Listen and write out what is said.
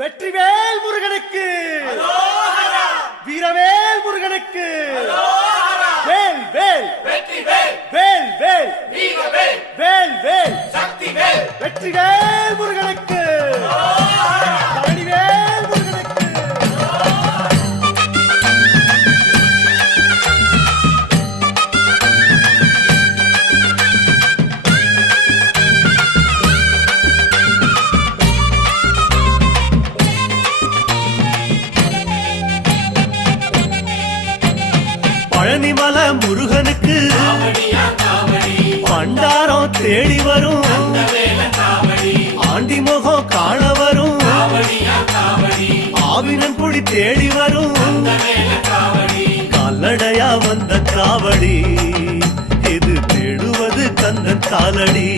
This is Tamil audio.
வெற்றிவேல் முருகனுக்கு, வீரவேல் முருகனுக்கு, வேல் வேல் வேல் வேல் வேல் வேல் வெற்றிவேல் முருகனுக்கு, பழனிவேல் முருகனுக்கு. பழனிமல முருகனுக்கு பண்டாரம் தேடி வரும், ஆண்டி முகம் காண வரும், ஆவினன் குடி தேடி வரும், கால்நடையா வந்த காவடி இது தேடுவது கந்தன் காலடி.